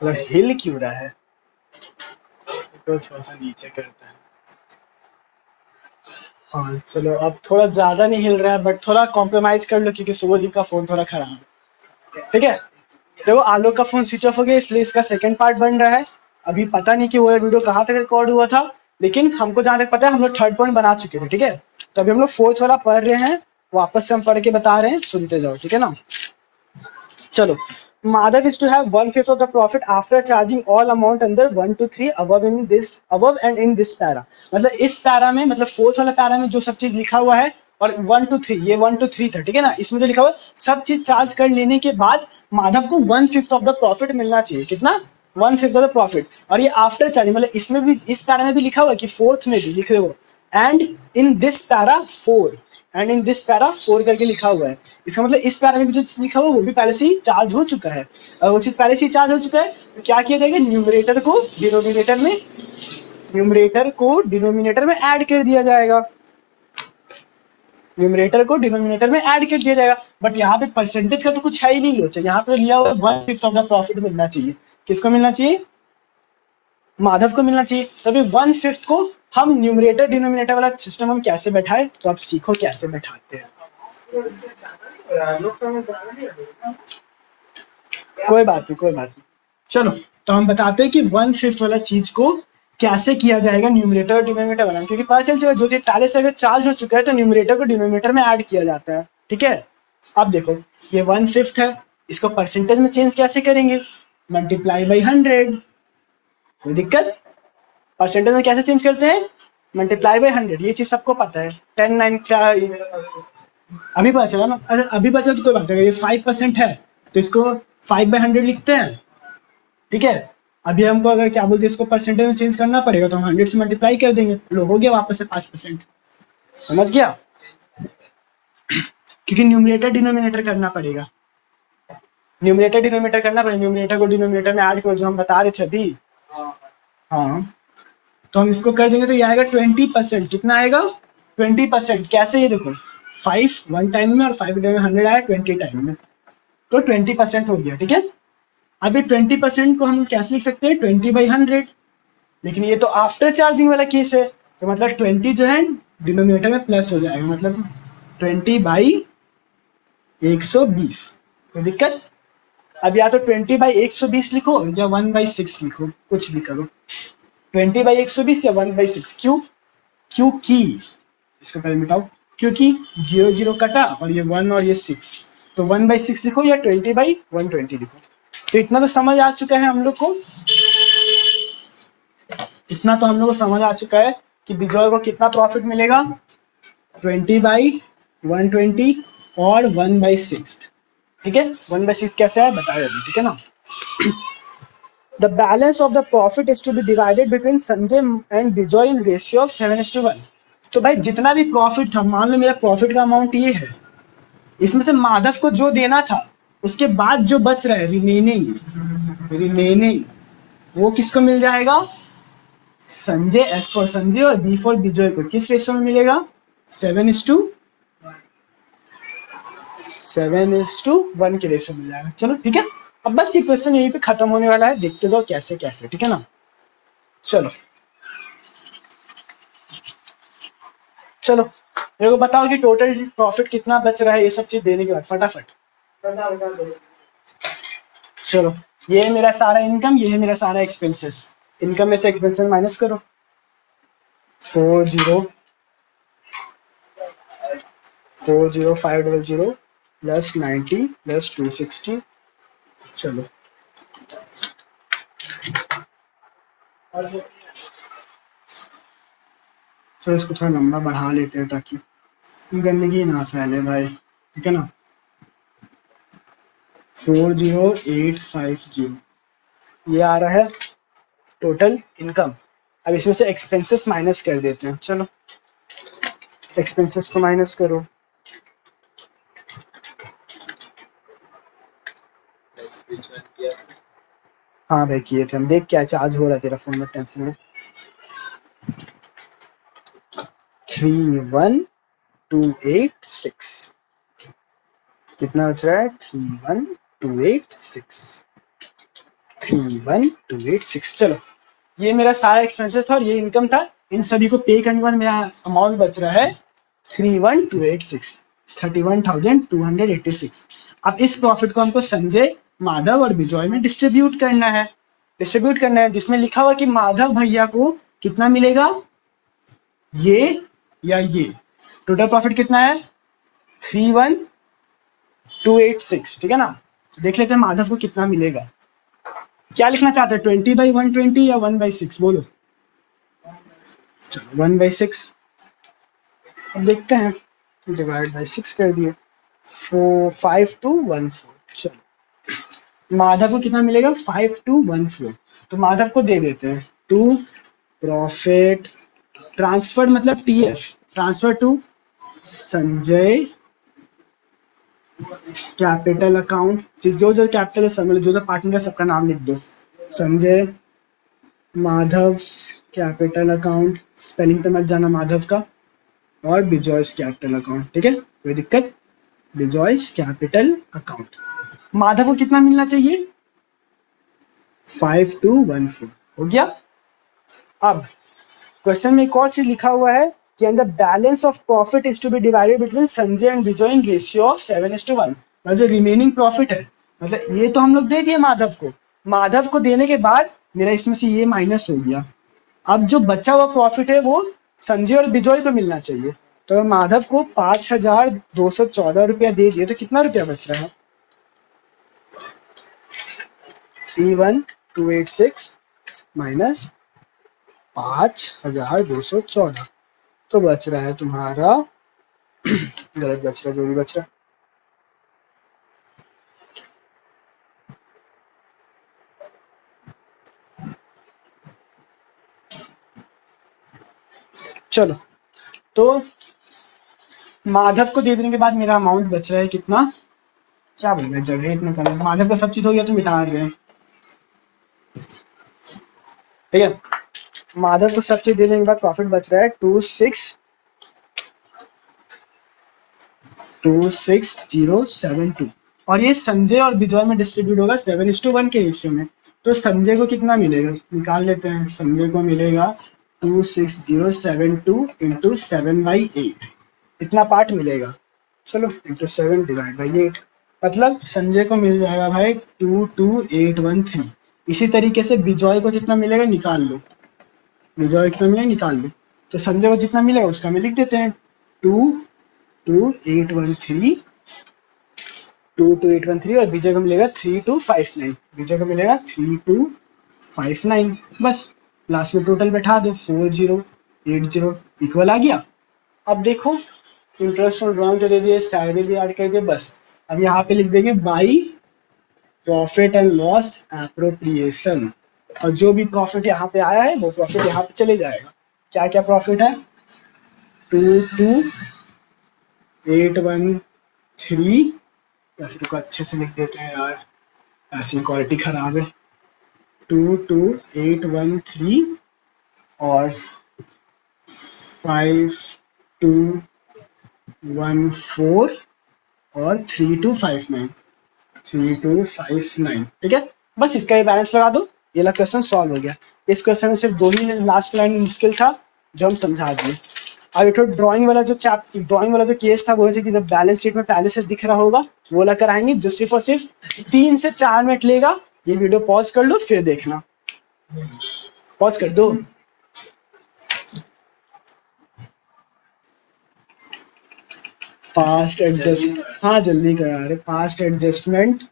और हिल क्यों रहा है, तो थोड़ा सा नीचे करते हैं। हाँ चलो, अब थोड़ा ज्यादा नहीं हिल रहा है, बट थोड़ा कॉम्प्रोमाइज कर लो क्योंकि सुबोधि का फोन थोड़ा खराब है। ठीक है, देखो आलोक का फोन स्विच ऑफ हो गया, इसलिए इसका सेकंड पार्ट बन रहा है। अभी पता नहीं कि वो वीडियो कहाँ तक रिकॉर्ड हुआ था, लेकिन हमको जहां तक पता है हम लोग थर्ड पॉइंट बना चुके थे। ठीक है, तो अभी हम लोग फोर्थ वाला पढ़ रहे हैं, वापस से हम पढ़ के बता रहे हैं, सुनते जाओ। ठीक है ना, चलो। Madhav is to have 1/5 of the profit after charging all amount under 1 to 3 above and in this para। मतलब इस पैरा में, मतलब फोर्थ वाला पैरा में जो सब चीज लिखा हुआ है, और 1 to 3, ये 1 to 3 था। ठीक है ना, इसमें जो लिखा हुआ है सब चीज चार्ज कर लेने के बाद माधव को 1/5 ऑफ द प्रॉफिट मिलना चाहिए। कितना? 1/5 ऑफ द प्रॉफिट। और ये आफ्टर चार्जिंग, मतलब इसमें भी, इस पैरा में भी लिखा हुआ है कि फोर्थ में भी लिखे हो, and in this para 4, and in this para 4 करके लिखा हुआ है। इसका मतलब इस पैरा में भी जो चीज लिखा हुआ है वो भी पहले से ही चार्ज हो चुका है। और वो चीज पहले से ही चार्ज हो चुका है, तो क्या किया जाएगा, न्यूमरेटर को डिनोमिनेटर में ऐड कर दिया जाएगा। न्यूमरेटर को डिनोमिनेटर में ऐड कर दिया जाएगा। बट यहाँ पे परसेंटेज का तो कुछ है ही नहीं लोचे, यहाँ पे लिया हुआ 1/5 ऑफ द प्रॉफिट मिलना चाहिए। किसको मिलना चाहिए? माधव को मिलना चाहिए। तो अभी 1/5 को हम न्यूमरेटर डिनोमिनेटर वाला सिस्टम हम कैसे बैठाए, तो आप सीखो कैसे बैठाते हैं। कोई बात नहीं। चलो, तो हम बताते हैं कि 1/5 वाला चीज को कैसे किया जाएगा न्यूमरेटर और डिनोमिनेटर वाला, क्योंकि पता चल चुका जो चीज पहले से अगर चार्ज हो चुका है तो न्यूमरेटर को डिनोमिनेटर में ऐड किया जाता है। ठीक है, अब देखो ये 1/5 है, इसको परसेंटेज में चेंज कैसे करेंगे? Multiply by 100। कोई दिक्कत? परसेंटेज में कैसे चेंज करते हैं? मल्टीप्लाई बाई 100, ये चीज सबको पता है। 10 9 क्या अभी पता चला ना? अरे अभी पता चला तो कोई बात नहीं, ये 5% है तो इसको 5/100 लिखते हैं। ठीक है, अभी हमको अगर क्या बोलते हैं इसको परसेंटेज में चेंज करना पड़ेगा, तो हम 100 से मल्टीप्लाई कर देंगे, लो हो गया वापस से 5%। समझ गया? क्योंकि न्यूमरेटर डिनोमिनेटर करना पड़ेगा, न्यूमरेटर को डिनोमिनेटर में ऐड करो, जो हम बता रहे थे अभी। हाँ, तो हम इसको कर देंगे तो ये आएगा 20%। कितना आएगा? 20%। कैसे? ये देखो 5 1 टाइम में और 5 में 100 आया 20 टाइम में, तो 20% हो गया। ठीक है, अभी 20% को हम कैसे लिख सकते हैं? 20/100। लेकिन ये तो आफ्टर चार्जिंग वाला केस है, तो मतलब 20 जो है डिनोमिनेटर में प्लस हो जाएगा, मतलब 20/120। कोई दिक्कत? अब या तो 20/120 लिखो या 1/6 लिखो, कुछ भी करो। 20/120 या 1/6। क्योंकि इसको पहले मिटाओ, क्योंकि 0 0 कटा और ये 1 और ये 6, तो 1/6 लिखो या 20/120 लिखो। तो इतना तो समझ आ चुका है हम लोग को, कि बिजॉय को कितना प्रॉफिट मिलेगा, 20/120 और 1/6। ठीक है, 1/6 कैसे है बताए अभी। ठीक है ना, the balance of the profit is to be divided between Sanjay and Bijoy in ratio of 7:1। तो भाई जितना भी प्रॉफिट था, मान लो मेरा प्रॉफिट का अमाउंट ये है, इसमें से माधव को जो देना था उसके बाद जो बच रहा है रिमेनिंग वो किसको मिल जाएगा? संजय, एस फॉर संजय और बी फॉर बिजॉय को। किस रेशियो में मिलेगा? 7:1 के रेशियो मिल जाएगा। चलो ठीक है, अब बस ये क्वेश्चन यहीं पे खत्म होने वाला है, देखते जाओ कैसे कैसे। ठीक है ना, चलो मेरे को बताओ कि टोटल प्रॉफिट कितना बच रहा है, ये सब चीज देने के बाद फटाफट। चलो, ये है मेरा सारा इनकम, ये है मेरा सारा एक्सपेंसेस। इनकम में से एक्सपेंसेस माइनस करो। 40500 प्लस 90 प्लस 260। चलो इसको थोड़ा लंबा बढ़ा लेते हैं ताकि गंदगी ना फैले भाई। ठीक है ना, 40850 ये आ रहा है टोटल इनकम। अब इसमें से एक्सपेंसेस माइनस कर देते हैं। चलो एक्सपेंसेस को माइनस करो। हाँ भाई किए थे हम, देख क्या चार्ज हो रहा है तेरा फोन में, टेंशन में। 31286 कितना बच रहा है? 31286 31,286। चलो ये मेरा सारा एक्सपेंसेस था और ये इनकम था। इन सभी को पे करने के बाद मेरा अमाउंट बच रहा है 31,286, 31,286। अब इस प्रॉफिट को हमको संजय, माधव और विजय में डिस्ट्रीब्यूट करना है। जिसमें लिखा हुआ कि माधव भैया को कितना मिलेगा, ये या ये। टोटल प्रॉफिट कितना है 31,286, ठीक है ना। देख लेते हैं माधव को कितना मिलेगा। क्या लिखना चाहते हैं 20/120 या 1/6, बोलो। चलो 1/6, अब देखते हैं, डिवाइड बाई 6 कर दिए, 5214। चलो माधव को कितना मिलेगा 5214, तो माधव को दे देते हैं टू प्रॉफिट ट्रांसफर, मतलब TF, transfer to Sanjay capital account. जो कैपिटल है सब, जो पार्टनर है सबका नाम लिख दो, Sanjay Madhav capital account, spelling पे मत जाना माधव का, और विजॉयस कैपिटल अकाउंट, ठीक है, कोई दिक्कत। विजॉयस कैपिटल अकाउंट। माधव को कितना मिलना चाहिए 5214, हो गया। अब क्वेश्चन में एक और चीज लिखा हुआ है कि the balance of profit is to be divided between Sanjay and Vijay in ratio of 7:1। मतलब जो रिमेनिंग प्रॉफिट है, मतलब ये तो हम लोग दे दिए माधव को देने के बाद मेरा इसमें से ये माइनस हो गया। अब जो बचा हुआ प्रॉफिट है वो संजय और विजय को मिलना चाहिए। तो माधव को 5,214 रुपया दे दिए तो कितना रुपया बच रहा है 31,286 माइनस 5,214, तो बच रहा है तुम्हारा गलत बच रहा है, जो भी बच रहा है। चलो तो माधव को दे देने के बाद मेरा अमाउंट बच रहा है कितना, क्या बोल रहे हैं, जगह इतना कम है। माधव का सब चीज हो गया तो मिटा रहे हैं, ठीक है। माधव को सब चीज दे देने के बाद प्रॉफिट बच रहा है 26,072, और ये संजय और विजय में डिस्ट्रीब्यूट होगा 7:1 के रेशियो में। तो संजय को कितना मिलेगा निकाल लेते हैं। संजय को मिलेगा 26,072 इंटू 7/8, इतना पार्ट मिलेगा। चलो इंटू 7 डिवाइड बाई 8, मतलब संजय को मिल जाएगा भाई 22,813। इसी तरीके से विजय को कितना मिलेगा निकाल लो, विजय कितना मिलेगा निकाल लो। तो संजय को जितना मिलेगा उसका में लिख देते हैं 22,813 और विजय को मिलेगा 3259, विजय को मिलेगा 3259। बस लास्ट में टोटल बैठा दो 4080 इक्वल आ गया। अब देखो इंटरेस्ट और ड्रॉइंग तो दे दिए, सैलरी भी ऐड कर दिए, बस अब यहाँ पे लिख देंगे by profit and loss appropriation, और जो भी प्रॉफिट यहाँ पे आया है वो प्रॉफिट यहाँ पे चले जाएगा। क्या क्या प्रॉफिट है 22,813, प्रॉफिट को अच्छे से लिख देते हैं यार, ऐसी क्वालिटी खराब है। 22,813 और 5214 और 3259, ठीक है। बस इसका ही बैलेंस लगा दो, ये वाला क्वेश्चन सॉल्व हो गया। इस क्वेश्चन में सिर्फ दो ही लास्ट लाइन मुश्किल था जो हम समझा दिए। अब एक ड्राइंग वाला जो केस था वो कि जब बैलेंस शीट में पहले से दिख रहा होगा वो वाला कराएंगे, जो सिर्फ और सिर्फ 3 से 4 मिनट लेगा। ये वीडियो पॉज कर लो फिर देखना, पॉज कर दो। पास्ट एडजस्ट, हाँ जल्दी करा रहे। पास्ट एडजस्टमेंट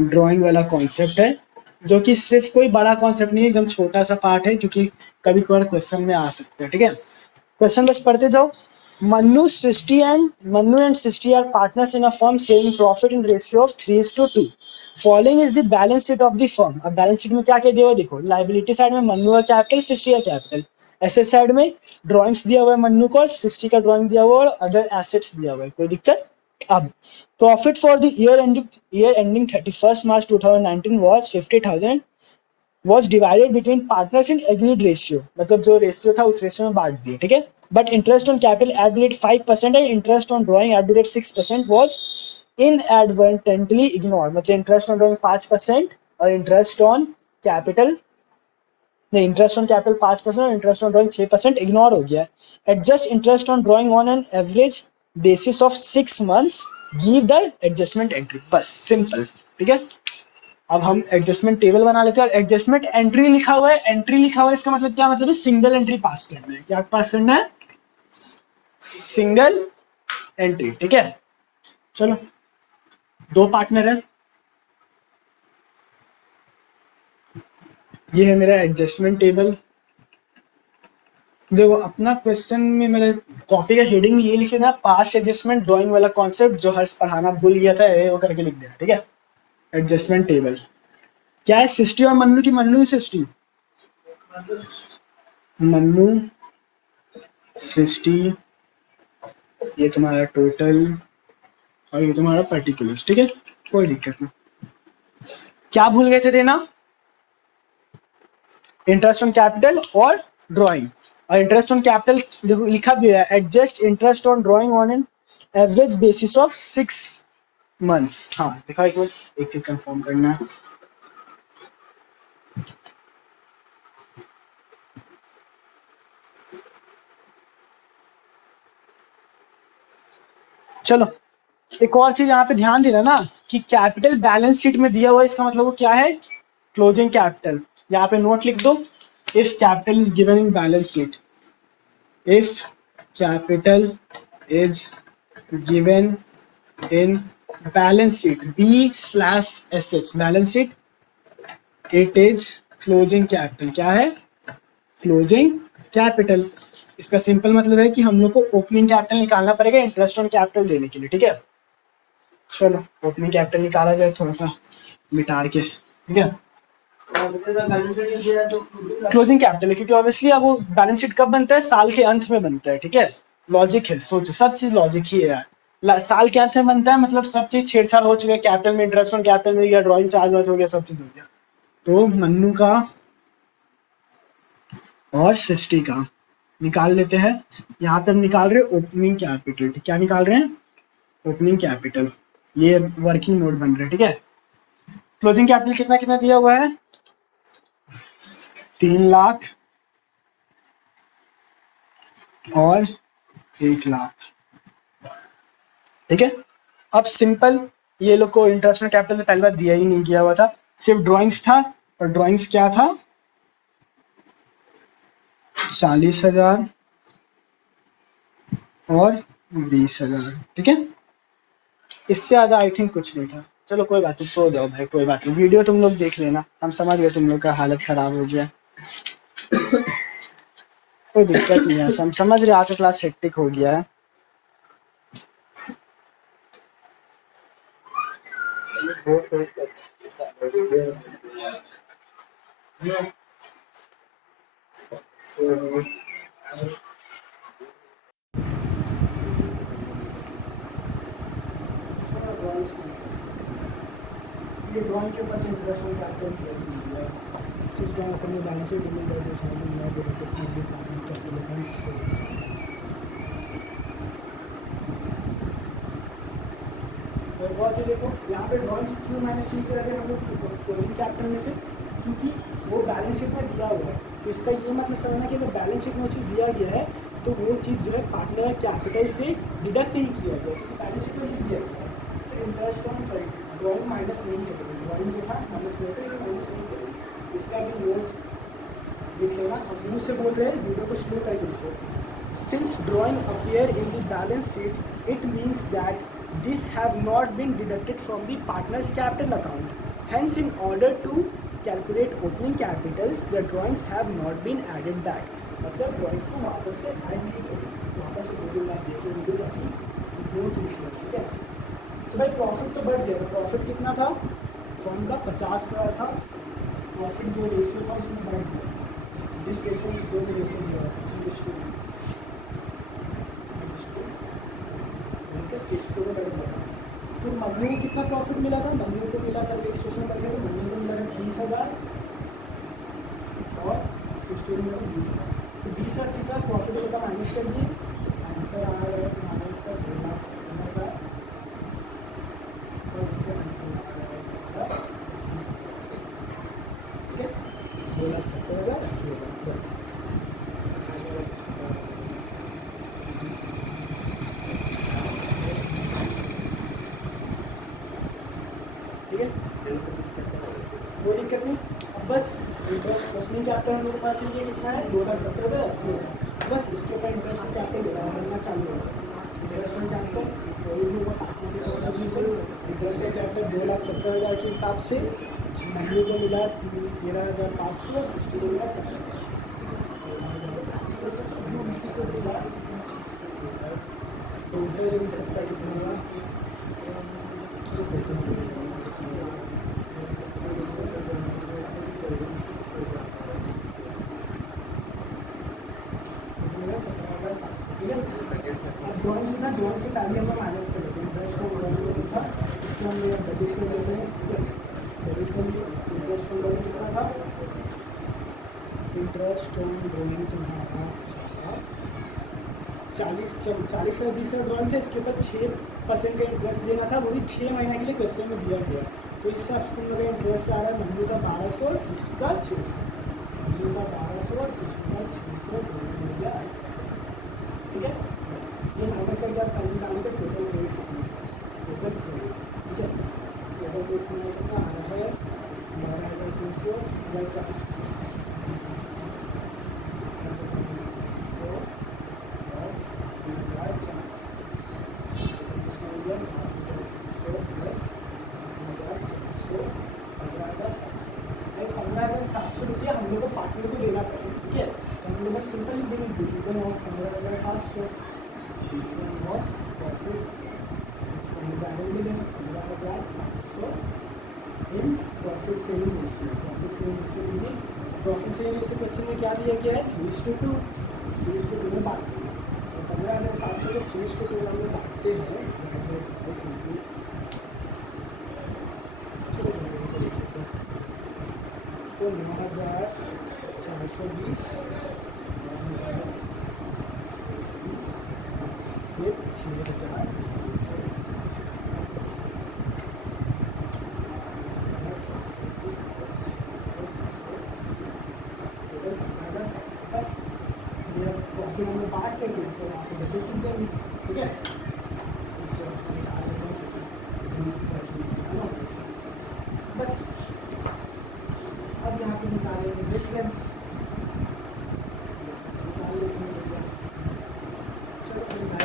ड्राइंग वाला कॉन्सेप्ट है, जो कि सिर्फ कोई बड़ा कॉन्सेप्ट नहीं है, एकदम छोटा सा पार्ट है, क्योंकि कभी कभार क्वेश्चन में आ सकता है, ठीक है। क्वेश्चन बस पढ़ते जाओ। Mannu and Srishti are partners in a firm sharing profit in ratio of 3:2। Following is the balance sheet of the firm. अब बैलेंस शीट में क्या क्या दिया हुआ देखो, लायबिलिटी साइड में मन्नू का कैपिटल, सृष्टि का कैपिटल। एसेट साइड में ड्राइंग्स दिया हुआ है मन्नू को, और सृष्टि का ड्राइंग दिया हुआ है, और अदर एसेट्स दिया हुआ है, कोई दिक्कत। अब profit for the year ending 31 March 2019 was 50,000, was divided between partners in agreed ratio, मतलब जो रेशियो था उस रेशियो में बांट दिए, ठीक है। But interest on capital at the rate 5% and interest on drawing at the rate 6% was inadvertently ignored, मतलब इंटरेस्ट ऑन ड्राइंग 5% और इंटरेस्ट ऑन कैपिटल नहीं, इंटरेस्ट ऑन कैपिटल 5% और इंटरेस्ट ऑन ड्राइंग 6% इग्नोर हो गया। Adjust interest on drawing on an average basis of 6 months, give the adjustment entry. बस simple, ठीक है। अब हम एडजस्टमेंट टेबल बना लेते हैं। और एडजस्टमेंट एंट्री लिखा हुआ है, एंट्री लिखा हुआ है, इसका मतलब क्या मतलब है? सिंगल एंट्री पास करना है। क्या पास करना है? सिंगल एंट्री, ठीक है। चलो, 2 पार्टनर है, ये है मेरा एडजस्टमेंट टेबल। देखो अपना क्वेश्चन में मेरे कॉपी का हेडिंग में ये लिखे था, पास्ट एडजस्टमेंट ड्राइंग वाला कॉन्सेप्ट जो हर्ष पढ़ाना भूल गया था, वो करके लिख दिया, ठीक है। एडजस्टमेंट टेबल क्या है? सृष्टि और मन्नू की, मन्नू सृष्टि, मन्नू सृष्टि, ये तुम्हारा टोटल और ये तुम्हारा पर्टिकुलर्स, ठीक है। कोई दिक्कत नहीं। क्या भूल गए थे देना? इंटरेस्ट ऑन कैपिटल और ड्राइंग। और इंटरेस्ट ऑन कैपिटल लिखा भी है, adjust interest on drawing on an average basis of 6 months. हाँ देखा, एक मिनट, एक चीज कंफर्म करना है। चलो, एक और चीज यहाँ पे ध्यान देना ना कि कैपिटल बैलेंस शीट में दिया हुआ है, इसका मतलब वो क्या है? Closing capital. यहाँ पे नोट लिख दो, if capital is given in balance sheet, if capital is given in balance sheet B/SS balance sheet, it is closing capital। क्या है? closing capital। इसका सिंपल मतलब है कि हम लोग को ओपनिंग कैपिटल निकालना पड़ेगा इंटरेस्ट ऑन कैपिटल देने के लिए, ठीक है। चलो ओपनिंग कैपिटल निकाला जाए थोड़ा सा मिटा के, ठीक है। क्लोजिंग कैपिटल है क्योंकि ऑब्वियसली अब वो बैलेंस शीट कब बनता है? साल के अंत में बनता है, ठीक है। लॉजिक है, सोचो, सब चीज लॉजिक ही है यार। साल के अंत में बनता है मतलब सब चीज छेड़छाड़ हो चुका है, कैपिटल में इंटरेस्ट ऑन कैपिटल में गया, ड्राइंग चार्ज वार्ज हो गया, सब चीज हो गया। तो मन्नू का और सृष्टि का निकाल लेते हैं। यहाँ पे हम निकाल रहे हैं ओपनिंग कैपिटल। क्या निकाल रहे हैं? Opening capital. ये वर्किंग नोट बन रहे हैं, ठीक है। क्लोजिंग कैपिटल कितना कितना दिया हुआ है? 3 लाख और 1 लाख, ठीक है। अब सिंपल, ये लोग को इंटरेस्ट ऑन कैपिटल पहली बार दिया ही नहीं गया हुआ था, सिर्फ ड्राइंग्स था। और ड्राइंग्स क्या था? 40,000 और 20,000, ठीक है। इससे ज्यादा आई थिंक कुछ नहीं था। चलो कोई बात नहीं, सो जाओ भाई, कोई बात नहीं, वीडियो तुम लोग देख लेना, हम समझ गए तुम लोग का हालत खराब हो गया। कोई दिक्कत नहीं है, हम समझ रहे आज का क्लास हेक्टिक हो गया है। ये ड्राइंग के ऊपर इंटरेस्ट ऑन कैपिटल दिया है, सिर्फ ड्राइंग अपने बैलेंस शीट में दे शामिल है, जो डिफरेंट बैलेंस कैपिटल अकाउंट। और बहुत से देखो यहाँ पे ड्राइंग्स क्यों माइनस नहीं कर रहे हम लोग क्लोजिंग कैपिटल में से? क्योंकि वो बैलेंस शीट में दिया हुआ है। तो इसका ये मतलब समझना कि अगर बैलेंस शीट में वो चीज़ दिया गया है तो वो चीज़ जो है पार्टनर कैपिटल से डिडक्ट नहीं किया गया, क्योंकि बैलेंस शीट में दिया गया है। Interest on sorry drawing minus नहीं करेगी, ड्राइंग जो था माइनस नहीं करेगी, माइनस नहीं करेगी। इसका भी नोट लिख लेना। हम मुँह से बोल रहे हैं, वीडियो को स्लो करके लिखो। Since drawing appear in the balance sheet, it means that this have not been deducted from the partner's capital account. Hence, in order to calculate opening capitals, the drawings have not been added back. मतलब drawings को वापस से add नहीं करें, वापस से video में देख लो, वीडियो ताकि नोट लिख लो, ठीक है। तो भाई प्रॉफिट तो बढ़ गया, तो प्रॉफिट कितना था? फर्म का 50,000 था। प्रॉफिट जो रेशियो था उसमें बढ़ गया, जिस रेशियो जो भी रेशियो दिया था, तो मम्मी को कितना प्रॉफिट मिला था? मम्मी को मिला था रजिस्ट्रेशन करके, तो मम्मी को मिला था 20,000 और सिस्टम में 20,000। तो 20,000 के साथ प्रॉफिट का माइनस कर दिए, आंसर आ रहा है माइनस का 2,57,000 और इसका आंसर आ रहा है 80,000। कोई दिक्कत नहीं। अब बस इंटरेस्ट ओपनिंग कैपिटल हम लोग के पास चाहिए कितना है 2,70,80 है। बस इसके ऊपर इंटरेस्ट कैपिटल बनना चालू होगा। इंटरेस्ट कैपिटल इंटरेस्ट कैपिटल 2,70,000 के हिसाब से महीने को मिला 13,500 और 60 को मिला 4,000। टोटल 70 कितना ड्रॉइंग्स था, ड्रॉइंग्स की पहले हम माइनस कर लेते हैं। इंटरेस्ट को था इससे हम डेबिट कर लेते हैं। डेबिट कर इंटरेस्ट ऑन ड्रॉइंग कितना था, इंटरेस्ट ऑन ड्रॉइंग तुम्हारा 40 से ड्रॉइंग था। इसके ऊपर 6% का इंटरेस्ट देना था, वो भी 6 महीने के लिए क्वेश्चन में दिया गया। तो इस हिसाब से तुम लोग इंटरेस्ट आ रहा है महीने का 1200 और 60 का 600, महीने का 1200 और 60 का 600 ठीक है। ये माइनस करके आप फाइनल डालेंगे तो टोटल क्रेडिट टोटल क्रेडिट ठीक है। टोटल क्रेडिट कितना आ रहा है 12,300 40 रुपया हम लोग को पार्टनर को देना पड़ेगा ठीक है। तो हम लोग simple division of 15,500 division of profit 15,700 in profit selling ratio. Profit selling ratio में प्रॉफिट सेलिंग रेशियो क्वेश्चन में क्या दिया गया है 3:2 3:2 में बांटते हैं। तो 15,700 को 3:2 में बांटते हैं तो 9,420 फिर 6,000 प्रॉफिट हमें बांट के तो इसको आपको डेबिट कर देंगे ठीक है। बस अब यहाँ पे निकालेंगे डिफरेंस निकाल लेते हैं। चलो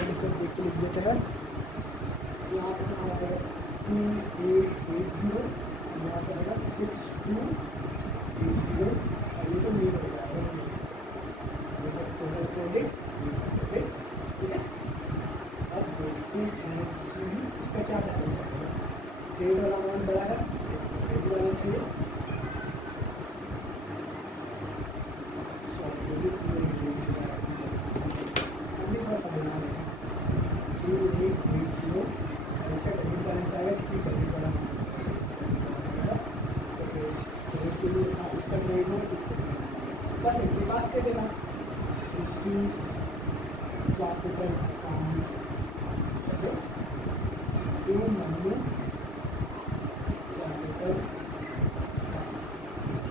डिफरेंस देख के लिख देते हैं। यहाँ पे आएगा 2880 यहाँ पे आएगा 6280 और ये तो मीट हो जाएगा टोटल क्रेडिट ठीक है। अब देखते हैं कि इसका क्या बैलेंस है। क्रेडिट वाला अमाउंट बड़ा है, क्रेडिट बैलेंस है इसका डेबिट बैलेंस आएगा क्योंकि डेबिट वाला क्रेडिट के लिए इसका क्रेडिट हो बस इनके पास कर देना 60 प्रॉफिटर अकाउंट इन मनी कैपिटल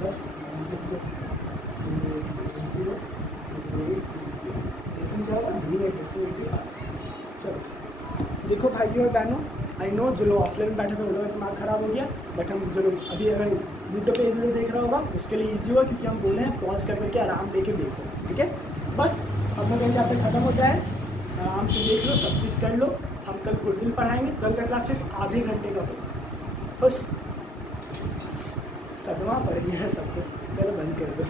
बस 0 इसमें क्या होगा डी एडजस्टमेंट पास। चलो देखो भाइयों और बहनों आई नो जो लोग ऑफलाइन में बैठे थे वो लोग दिमाग खराब हो गया, बट हम जो लोग अभी अगर यूट्यूब पे वीडियो देख रहा होगा उसके लिए ईजी हुआ क्योंकि हम बोल रहे हैं पॉज कर करके आराम लेके देखो ठीक है। बस अपना कहीं चैप्टर खत्म हो जाए आराम से देख लो सब चीज़ कर लो। हम कल गुडविल पढ़ाएंगे, कल का क्लास सिर्फ आधे घंटे का होगा। खुश सदमा पड़ गया है सबको, चलो बंद कर दो।